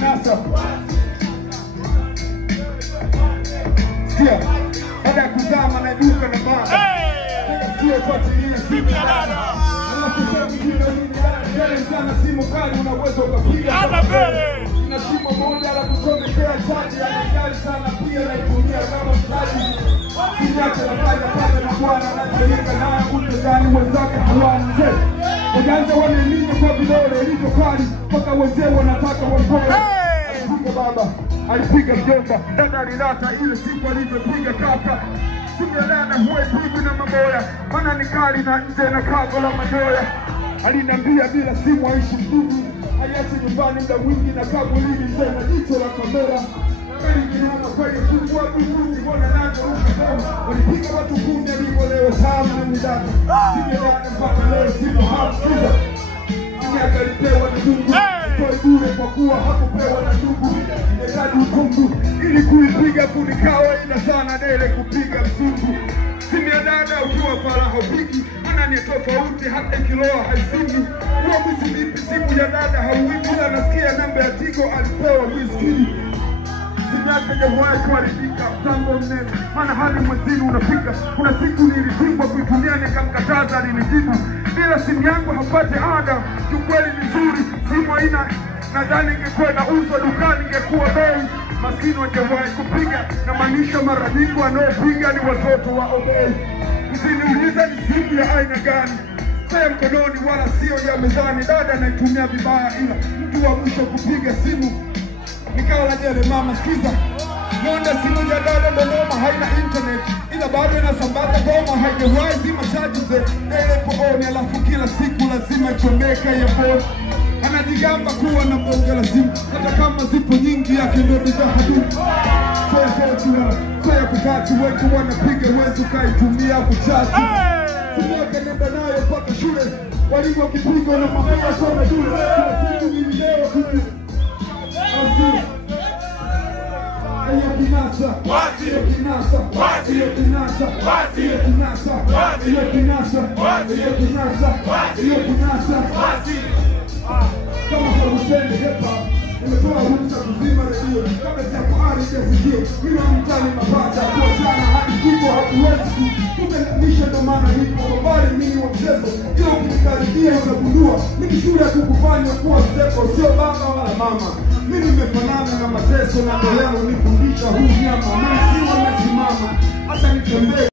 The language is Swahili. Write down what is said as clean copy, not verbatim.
kinasa. Sikia, baada ya kuzama na duka na baa. Sikia fuatilia simu ya dada. Unaposema mjini sana simu kali unaweza ukapiga. Hata mbele. Na simu moja la kukomekea chaji anakali sana pia na itumia kama mtaji. Sinyake na kaya pale na bwana anajelika naye utezani mwenzake hawani mzee. Ujanza wanelini kwa vidole ilivyo kali mpaka wazee wanataka wapole. Alipiga baba, alipiga mjomba, dada alilata ile siku alivyopiga kaka. Simu ya dada huwa ipigwi na maboya, maana ni kali na nje na kago la madoya. Aliniambia bila simu aishi mjini, aliacha nyumbani muda mwingi na kago lili mzee na jicho la kamera. Kali kinana kweli kubwa dukuzi wana nando ukasema. Walipiga watu 10 alivyolewa tamu na midani. Simu ya dada mpaka leo simu hakukiza. Sinyaka alipewa na ndugu, kwa bure kwa kuwa hakupewa na ndugu. Nekadi ukungu, ili kuipiga kunikawa ina sana dele kupiga msungu. Simu ya dada ukiwa faraha upigi, mana ni tofauti hata ikiloa haisimi. Uwa mwisimipi simu ya dada hauwiki, ila nasikia namba ya Tigo alipewa miskini. Simu yake jahuai kuharibika, mtambo mnene, mana hali mwezini unafika. Kuna siku nilipingwa kuitumia nikamkataza alinijibu. Bila simu yangu hapate ada, kiukweli ni nzuri, simu haina. Nadhani ingekuwa na uso dukani ingekuwa bei. Maskini wajawahi kupiga na maanisha mara nyingi wanaopiga ni watoto wa obei. Msiniuliza ni simu ya aina gani, saya mkononi wala sio ya mezani. Dada anaitumia vibaya ila mtu wa mwisho kupiga simu nikawa la jele. Mama sikiza, nonda simu ya dada dodoma haina internet, ila bado inasambaza goma haijawahi zima chaji ze ele pooni. Alafu kila siku lazima chomeka ya phone. Anajigamba kuwa na bonge la simu, hata kama zipo nyingi yake ndo bidhaa hadu. Saya kukati wetu wanapiga wezu kaitumia kuchati. Simu yake nenda nayo paka shule, walimu wakipiga na mamaya soma shule. Siku hili leo kuju Iyo kinasa, iyo kinasa, iyo kinasa, iyo kinasa, iyo kinasa, iyo kinasa, iyo kinasa. Kama kwa usende hepa, umetoa ruhusa kuzima redio, kabla ya kuhari jasikio, hilo mtani mapata, kwa sana hadi kipo hatuwezi kutenganisha ndo maana hipo, mbali mimi wa mchezo, kila ukinikaribia unagundua, mimi shule ya kukufanya kuwa steko, sio baba wala mama. Mimi nimefanana na mateso na ndio leo nifundisha huu nyama, mimi si wamesimama, hata nitembee.